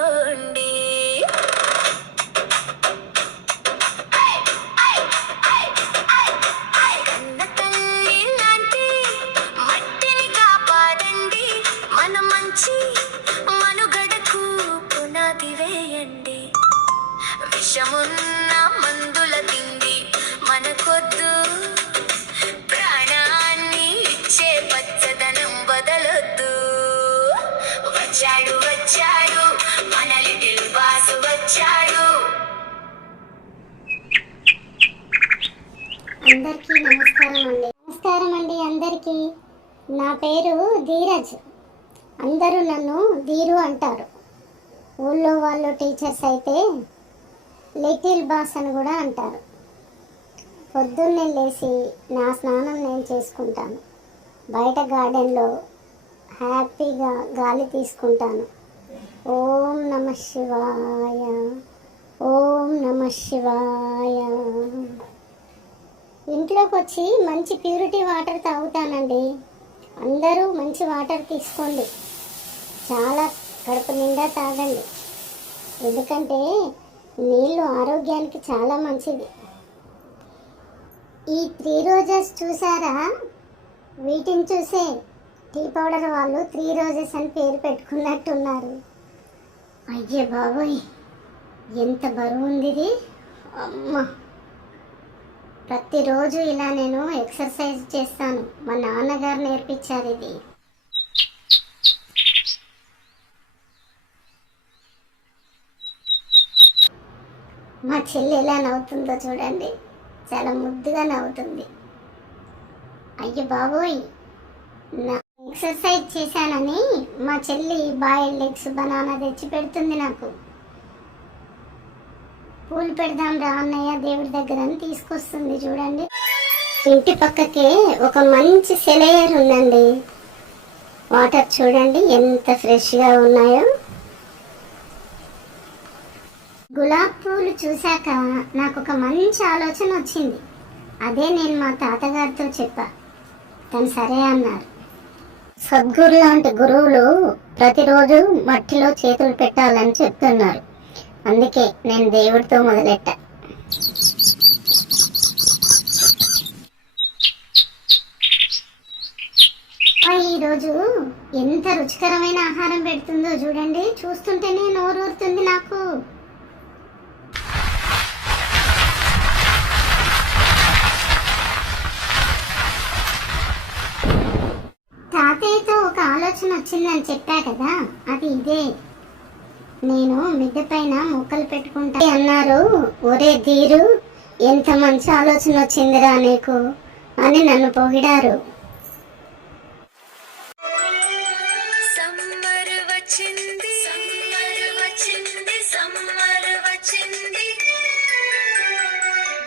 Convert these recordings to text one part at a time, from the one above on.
చేసుకోండి. కన్న తల్లి లాంటి మట్టిని కాపాడండి, మన మంచి మనుగడకు పునాది వేయండి. విషమున్న మందుల తిండి మనకొద్దు, ప్రాణాన్ని ఇచ్చే పచ్చదనం వదలొద్దు. వచ్చాడు వచ్చాడు మన లిటిల్ బాస్ వచ్చాడు. అందరికీ నమస్కారం అండి అందరికీ. నా పేరు ధీరజ్. అందరూ నన్ను ధీరు అంటారు. ఊళ్ళో వాళ్ళు టీచర్స్ అయితే లిటిల్ బాస్ అని కూడా అంటారు. పొద్దున్నే లేచి నా స్నానం నేను చేసుకుంటాను. బయట గార్డెన్లో హ్యాపీగా గాలి తీసుకుంటాను. ఓం నమః శివాయ, ఓం నమః శివాయ. ఇంట్లోకి వచ్చి మంచి ప్యూరిటీ వాటర్ తాగుతానండి. అందరూ మంచి వాటర్ తీసుకోండి, చాలా కడుపు నిండా తాగండి. ఎందుకంటే నీళ్ళు ఆరోగ్యానికి చాలా మంచిది. ఈ 3 రోజెస్ చూసారా? వీటిని చూసే టీ పౌడర్ వాళ్ళు 3 రోజెస్ అని పేరు పెట్టుకున్నట్టున్నారు. అయ్యే బాబోయ్, ఎంత బరువు ఉంది ఇది! అమ్మ, ప్రతిరోజు ఇలా నేను ఎక్సర్సైజ్ చేస్తాను. మా నాన్నగారు నేర్పించారు ఇది. మా చెల్లి ఎలా నవ్వుతుందో చూడండి, చాలా ముద్దుగా నవ్వుతుంది. అయ్యో బాబోయ్, నా ఎక్సర్సైజ్ చేశానని మా చెల్లి బాయిల్డ్ ఎగ్స్ బనానా తెచ్చి పెడుతుంది నాకు. పూలు పెడదాం రా అన్నయ్య దేవుడి దగ్గర అని తీసుకొస్తుంది చూడండి. ఇంటి పక్కకే ఒక మంచి సెలయర్ ఉందండి. వాటర్ చూడండి ఎంత ఫ్రెష్గా ఉన్నాయో. గులాబీ పూలు చూశాక నాకు ఒక మంచి ఆలోచన వచ్చింది. అదే నేను మా తాతగారితో చెప్పా. తను సరే అన్నారు. సద్గురు లాంటి గురువులు ప్రతిరోజు మట్టిలో చేతులు పెట్టాలని చెప్తున్నారు. అందుకే నేను దేవుడితో మొదలెట్టా. ఈరోజు ఎంత రుచికరమైన ఆహారం పెడుతుందో చూడండి. చూస్తుంటేనే నోరూరుతుంది నాకు. తాతయ్యతో ఒక ఆలోచన వచ్చిందని చెప్పా కదా, అది ఇదే. నేను మిద్దె పైన మొక్కలు పెట్టుకుంటా అన్నారు. ఒరే ధీరు, ఎంత మంచి ఆలోచన వచ్చిందిరా నీకు అని నన్ను పొగిడారు. సమ్మర్ వచ్చింది, సమ్మర్ వచ్చింది, సమ్మర్ వచ్చింది.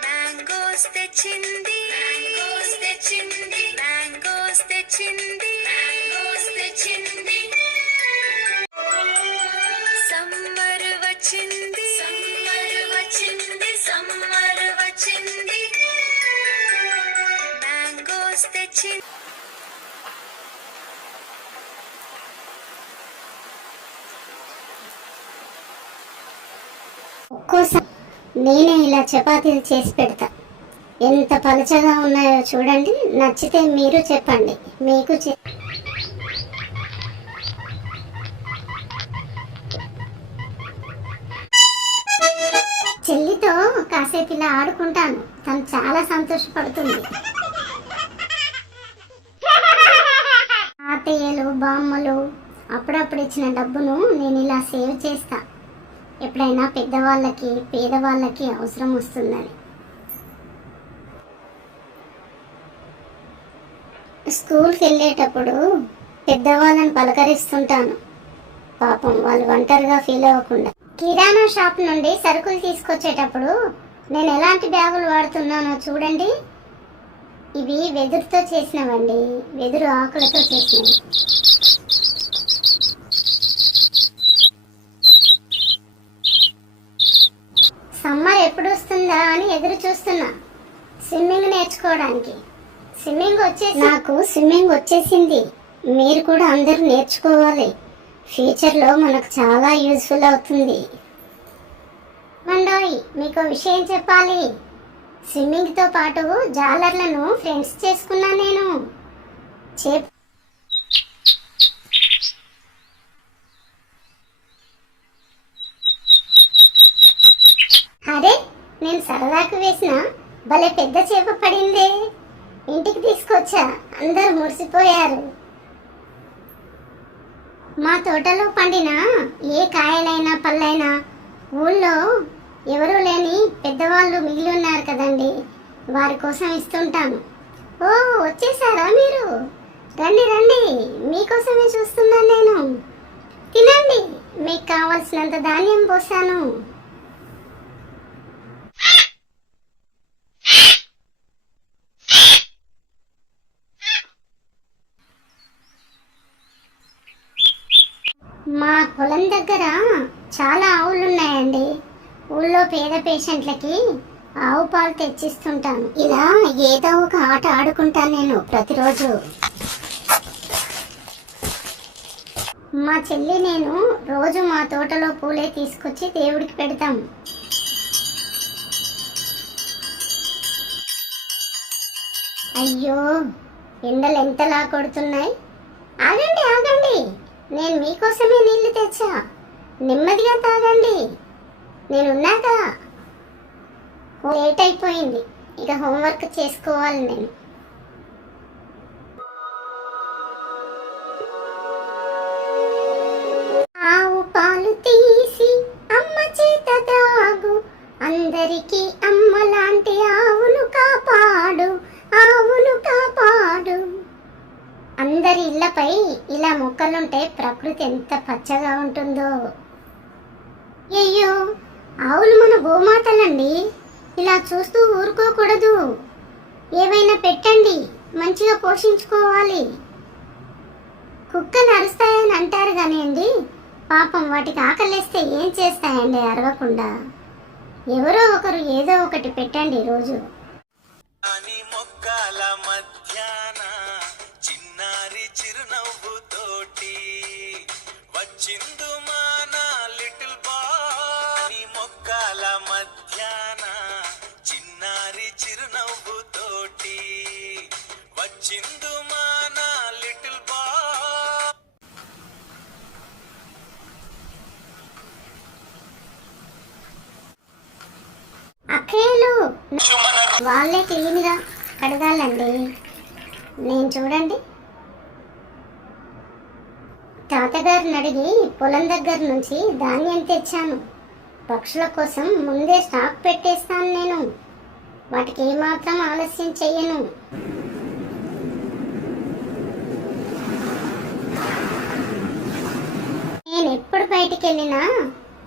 మ్యాంగోస్ తెచ్చింది, మ్యాంగోస్ తెచ్చింది, మ్యాంగోస్ తెచ్చింది, మ్యాంగోస్ తెచ్చింది. సమ్మర్ వచ్చింది, సమ్మర్ వచ్చింది, సమ్మర్ వచ్చింది. మ్యాంగోస్ తెచ్చింది. ఒక్కోసారి నేనే ఇలా చపాతీలు చేసి పెడతా. ఎంత పలచగా ఉన్నాయో చూడండి. నచ్చితే మీరు చెప్పండి. మీకు చెల్లితో కాసేపు ఇలా ఆడుకుంటాను. తను చాలా సంతోషపడుతుంది. తాతయ్యలు బామ్మలు అప్పుడప్పుడు ఇచ్చిన డబ్బును నేను ఇలా సేవ్ చేస్తా. ఎప్పుడైనా పెద్దవాళ్ళకి పేదవాళ్ళకి అవసరం వస్తుందని. స్కూల్కి వెళ్ళేటప్పుడు పెద్దవాళ్ళని పలకరిస్తుంటాను. పాపం వాళ్ళు ఒంటరిగా ఫీల్ అవ్వకుండా. కిరాణా షాప్ నుండి సరుకులు తీసుకొచ్చేటప్పుడు నేను ఎలాంటి బ్యాగులు వాడుతున్నానో చూడండి. ఇవి వెదురుతో చేసినవండి, వెదురు ఆకులతో చేసినవి. సమ్మర్ ఎప్పుడు వస్తుందా అని ఎదురు చూస్తున్నా స్విమ్మింగ్ నేర్చుకోవడానికి. నాకు స్విమ్మింగ్ వచ్చేసింది. మీరు కూడా అందరూ నేర్చుకోవాలి. ఫ్యూచర్లో మనకు చాలా యూజ్ఫుల్ అవుతుంది. మండోయ్, మీకు విషయం చెప్పాలి. స్విమ్మింగ్తో పాటు జాలర్లను ఫ్రెండ్స్ చేసుకున్నా నేను. అరే, నేను సరదాకు వేసిన భలే పెద్ద చేప పడిందే. ఇంటికి తీసుకొచ్చా, అందరూ మురిసిపోయారు. మా తోటలో పండిన ఏ కాయలైనా పళ్ళైనా ఊళ్ళో ఎవరూ లేని పెద్దవాళ్ళు మిగిలి ఉన్నారు కదండి, వారి కోసం ఇస్తుంటాను. ఓ, వచ్చేసారా మీరు? రండి రండి, మీకోసమే చూస్తున్నాను నేను. తినండి, మీకు కావలసినంత ధాన్యం పోసాను. మా పొలం దగ్గర చాలా ఆవులు ఉన్నాయండి. ఊళ్ళో పేద పేషెంట్లకి ఆవు పాలు తెచ్చిస్తుంటాను. ఇలా ఏదో ఒక ఆట ఆడుకుంటాను నేను ప్రతిరోజు. మా చెల్లి నేను రోజు మా తోటలో పూలే తీసుకొచ్చి దేవుడికి పెడతాం. అయ్యో, ఎండలు ఎంతలా కొడుతున్నాయి. ఆగండి ఆగండి, నేను మీకోసమే నీళ్లు తెచ్చా. నెమ్మదిగా తాగండి, నేనున్నాగా. లేట్ అయిపోయింది, ఇక హోంవర్క్ చేసుకోవాలి నేను. ఆవు పాలు తీసి అమ్మ చేత తాగు, అందరికీ అమ్మ లాంటి ఆవును కాపాడు, ఆవును కాపాడు. అందరి ఇళ్లపై ఇలా మొక్కలుంటే ప్రకృతి ఎంత పచ్చగా ఉంటుందో. అయ్యో, ఆవులు మన గోమాతలండి, ఇలా చూస్తూ ఊరుకోకూడదు. ఏవైనా పెట్టండి, మంచిగా పోషించుకోవాలి. కుక్కలు అరుస్తాయని అంటారు కానివ్వండి, పాపం వాటికి ఆకలేస్తే ఏం చేస్తాయండి అరవకుండా. ఎవరో ఒకరు ఏదో ఒకటి పెట్టండి రోజు. చిందు మాన లిటిల్ బాయ్, మొక్కల మధ్యాన చిన్నారి చిరునవ్వు తోటి వచ్చిందు మాన లిటిల్ బాయ్. అక్కయ్యలు వాళ్ళే క్లీన్గా కడగాలండి. నేను చూడండి, తాతగారిని అడిగి పొలం దగ్గర నుంచి ధాన్యం తెచ్చాను. పక్షుల కోసం ముందే స్టాక్ పెట్టేస్తాను నేను. వాటికి ఏమాత్రం ఆలస్యం చెయ్యను. నేను ఎప్పుడు బయటికి వెళ్ళినా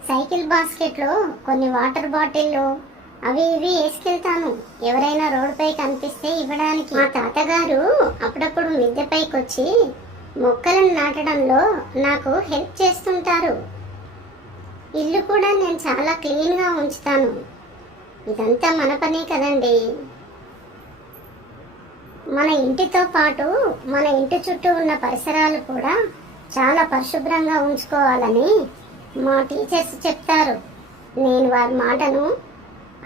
సైకిల్ బాస్కెట్లో కొన్ని వాటర్ బాటిల్లు అవి ఇవి వేసుకెళ్తాను, ఎవరైనా రోడ్డుపై కనిపిస్తే ఇవ్వడానికి. మా తాతగారు అప్పుడప్పుడు మిద్దెపైకి వచ్చి మొక్కలను నాటడంలో నాకు హెల్ప్ చేస్తుంటారు. ఇల్లు కూడా నేను చాలా క్లీన్గా ఉంచుతాను. ఇదంతా మన పనే కదండి. మన ఇంటితో పాటు మన ఇంటి చుట్టూ ఉన్న పరిసరాలు కూడా చాలా పరిశుభ్రంగా ఉంచుకోవాలని మా టీచర్స్ చెప్తారు. నేను వారి మాటను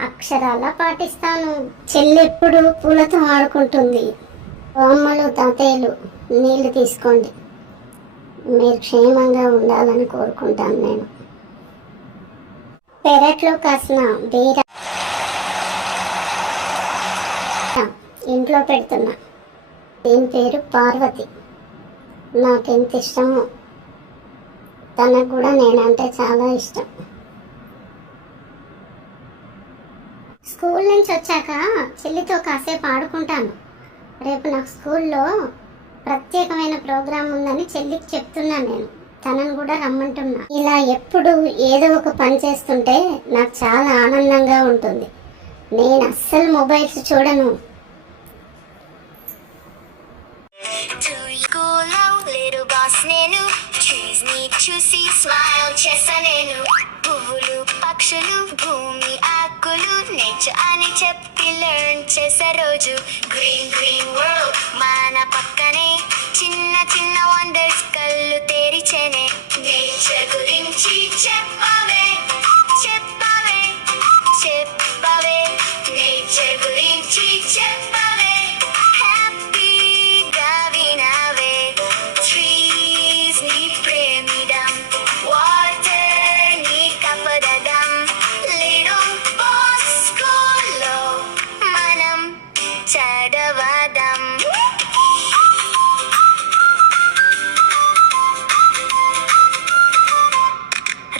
అక్షరాలా పాటిస్తాను. చెల్లెప్పుడు పూలతో ఆడుకుంటుంది. అమ్మలు తాతయ్యలు నీళ్లు తీసుకోండి, మీరు క్షేమంగా ఉండాలని కోరుకుంటాను నేను. పెరట్లో కాసిన బీర ఇంట్లో పెడుతున్నా. దీని పేరు పార్వతి. నాకెంత ఇష్టమో, తనకు కూడా నేనంటే చాలా ఇష్టం. స్కూల్ నుంచి వచ్చాక చెల్లితో కాసేపు ఆడుకుంటాను. రేపు నాకు స్కూల్లో ప్రత్యేకమైన ప్రోగ్రాం ఉందని చెల్లికి చెప్తున్నా నేను. తనను కూడా రమ్మంటున్నా. ఇలా ఎప్పుడు ఏదో ఒక పని చేస్తుంటే నాకు చాలా ఆనందంగా ఉంటుంది. నేను అస్సలు మొబైల్స్ చూడను. చూసి స్మైల్ చేస్తా నేను. పువ్వులు పక్షులు భూమి ఆకులు నేచర్ అని చెప్పి లెర్న్ చేసే రోజు. గ్రీన్ గ్రీన్ వరల్డ్ మన పక్కనే, చిన్న చిన్న వండర్స్ కళ్ళు తెరిచేనే. చెప్పవే చెప్పవే చెప్పవే నేచర్ గురించి చెప్పవే హ్యాపీగా వినవే ట్రీస్ ని ప్రేమిడం వాటర్ ని కపడడం లిటిల్ బాక్స్ స్కూల్లో మనం చదవడం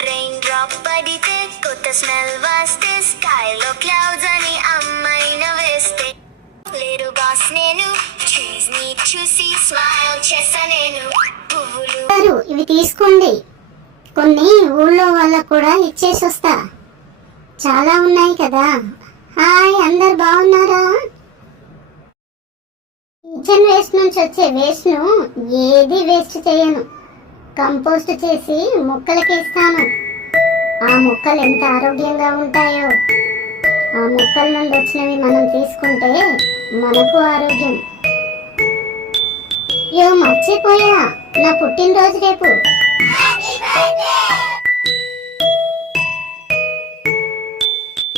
రెయిన్ డ్రాప్ పడితే కొత్త స్మెల్ వస్తే స్కైలో క్లౌడ్స్ అని అమ్మాయిన వేస్తే లేరు బాస్ నేను ట్రీస్ ని చూసి స్మైల్ చేస్తా నేను పువ్వులు గారు, ఇవి తీసుకోండి. కొన్ని ఊళ్ళో వాళ్ళకు కూడా ఇచ్చేసి వస్తా. చాలా ఉన్నాయి కదా. హాయ్, అందరు బాగున్నారా? కిచెన్ వేస్ట్ నుంచి వచ్చే వేస్ట్ ను ఏది వేస్ట్ చేయను. కంపోస్ట్ చేసి మొక్కలకి ఇస్తాను. ఆ మొక్కలు ఎంత ఆరోగ్యంగా ఉంటాయో. ఆ మొక్కల నుండి వచ్చినవి మనం తీసుకుంటే మనకు ఆరోగ్యం. అయ్యో, మర్చిపోయా, నా పుట్టినరోజు రేపు.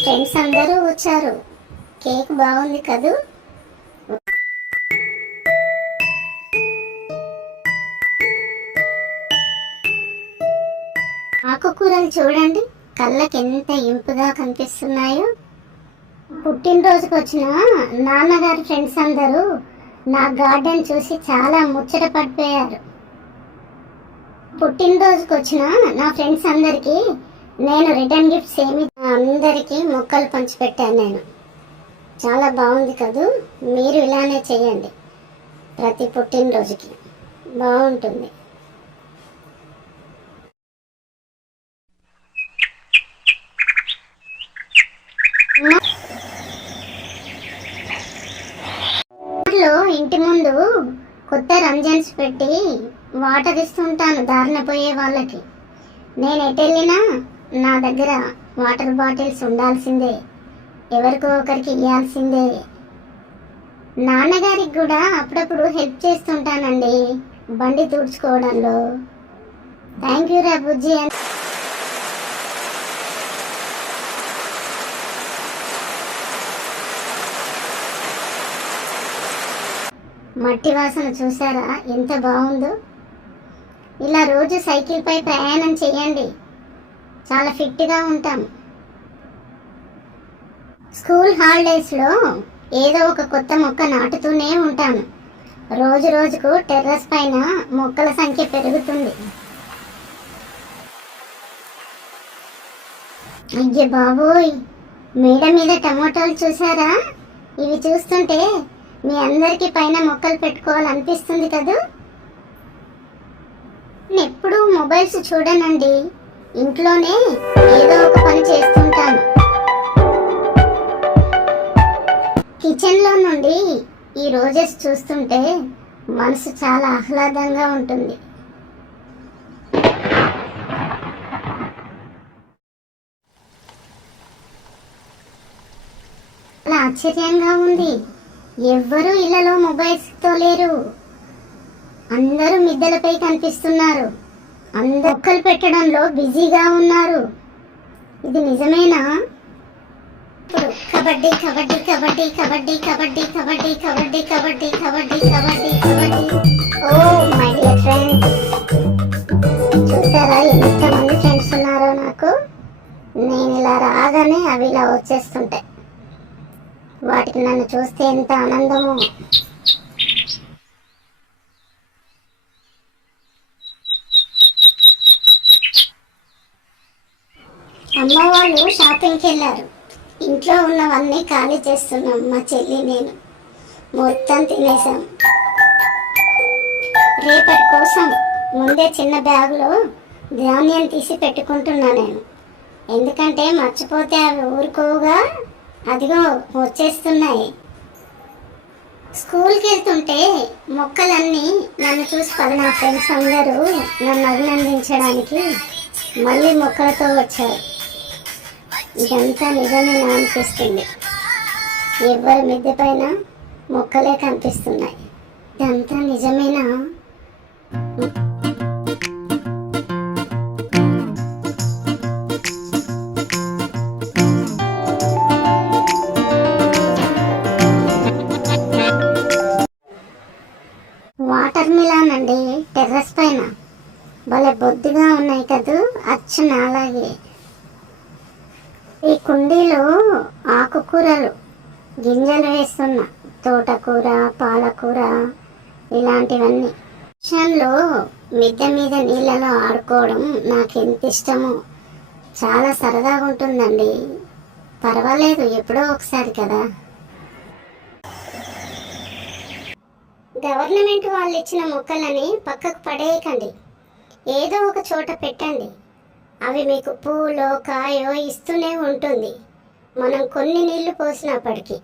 ఫ్రెండ్స్ అందరూ వచ్చారు. కేక్ బాగుంది కదూ. ఆకుకూరలు చూడండి, కళ్ళకి ఎంత ఇంపుగా కనిపిస్తున్నాయో. పుట్టినరోజుకు వచ్చిన నాన్నగారి ఫ్రెండ్స్ అందరూ నా గార్డెన్ చూసి చాలా ముచ్చట పడిపోయారు. పుట్టినరోజుకు వచ్చిన నా ఫ్రెండ్స్ అందరికీ నేను రిటర్న్ గిఫ్ట్స్ అందరికీ మొక్కలు పంచిపెట్టాను నేను. చాలా బాగుంది కదూ. మీరు ఇలానే చేయండి ప్రతి పుట్టినరోజుకి, బాగుంటుంది. ఇంటి ముందు కొత్త రంజన్స్ పెట్టి వాటర్ ఇస్తుంటాను దారిన పోయే వాళ్ళకి. నేను ఎటు వెళ్ళినా నా దగ్గర వాటర్ బాటిల్స్ ఉండాల్సిందే, ఎవరికో ఒకరికి ఇవ్వాల్సిందే. నాన్నగారికి కూడా అప్పుడప్పుడు హెల్ప్ చేస్తుంటానండి బండి తుడుచుకోవడంలో. థ్యాంక్ యూ రా బుజ్జి. మట్టి వాసన చూసారా ఎంత బాగుందో. ఇలా రోజు సైకిల్ పై ప్రయాణం చేయండి, చాలా ఫిట్గా ఉంటాం. స్కూల్ హాలిడేస్లో ఏదో ఒక కొత్త మొక్క నాటుతూనే ఉంటాను. రోజు రోజుకు టెర్రస్ పైన మొక్కల సంఖ్య పెరుగుతుంది. అయ్యే బాబోయ్, మేడ మీద టమోటాలు చూసారా? ఇవి చూస్తుంటే మీ అందరికీ పైన మొక్కలు పెట్టుకోవాలనిపిస్తుంది కదూ. ఎప్పుడూ మొబైల్స్ చూడనండి, ఇంట్లోనే ఏదో ఒక పని చేస్తుంటాను. కిచెన్లో నుండి ఈ రోజెస్ చూస్తుంటే మనసు చాలా ఆహ్లాదంగా ఉంటుంది. చాలా ఆశ్చర్యంగా ఉంది. ఎవ్వరూ ఇళ్లలో మొబైల్స్తో లేరు. అందరూ మిద్దెలపై కనిపిస్తున్నారు. అందరూ మొక్కలు పెట్టడంలో బిజీగా ఉన్నారు. ఇది నిజమేనా? Kabaddi kabaddi kabaddi kabaddi kabaddi kabaddi kabaddi kabaddi kabaddi kabaddi kabaddi. Oh my dear friends, చూసారా ఎంతమంది ఫ్రెండ్స్ ఉన్నారో నాకు. నేను ఇలా రాగానే అవి ఇలా వచ్చేస్తుంటాయి. వాటికి నన్ను చూస్తే ఎంత ఆనందమో. అమ్మ వాళ్ళు షాపింగ్కి వెళ్ళారు. ఇంట్లో ఉన్నవన్నీ ఖాళీ చేస్తున్నాం మా చెల్లి నేను. మొత్తం తినేసాం. రేపటి కోసం ముందే చిన్న బ్యాగులో ధాన్యం తీసి పెట్టుకుంటున్నా నేను. ఎందుకంటే మర్చిపోతే అవి ఊరుకోగా అదిగో వచ్చేస్తున్నాయి. స్కూల్కి వెళ్తుంటే మొక్కలన్నీ నన్ను చూసి నా ఫ్రెండ్స్ అందరూ నన్ను అభినందించడానికి మళ్ళీ మొక్కలతో వచ్చారు. ఇదంతా నిజమేనా అనిపిస్తుంది. ఎవరి మిద్దె పైన మొక్కలే కనిపిస్తున్నాయి. ఇదంతా నిజమేనా? భలే బొద్దుగా ఉన్నాయి కదూ, అచ్చు నాలాగే. ఈ కుండీలో ఆకుకూరలు గింజలు వేస్తున్నా, తోటకూర, పాలకూర, ఇలాంటివన్నీ. వర్షంలో మిద్దె మీద నీళ్ళలో ఆడుకోవడం నాకు ఎంత ఇష్టమో. చాలా సరదాగా ఉంటుందండి. పర్వాలేదు, ఎప్పుడో ఒకసారి కదా. గవర్నమెంట్ వాళ్ళు ఇచ్చిన మొక్కలని పక్కకు పడేయకండి, ఏదో ఒక చోట పెట్టండి. అవి మీకు పూలో కాయో ఇస్తూనే ఉంటుంది, మనం కొన్ని నీళ్లు పోసినప్పటికీ.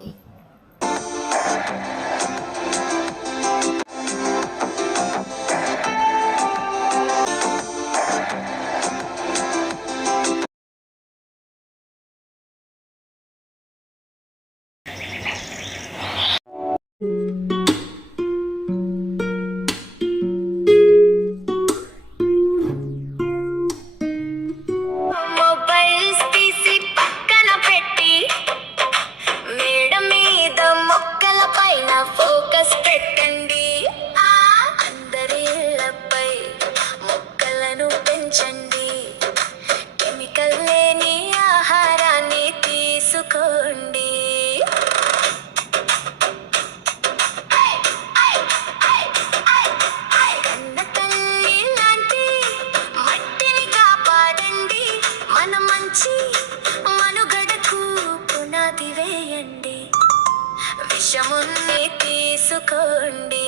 మొబైల్స్ తీసి పక్కన పెట్టి మేడ మీద మొక్కల పైన ఫోకస్ పెట్టండి. అందరి ఇళ్లపై మొక్కలను పెంచండి. కెమికల్ లేని ఆహారాన్ని తీసుకోండి. కన్న తల్లి లాంటి మట్టిని కాపాడండి. మన మంచి మనుగడకు పునాది వేయండి. విషముని తీసుకోండి.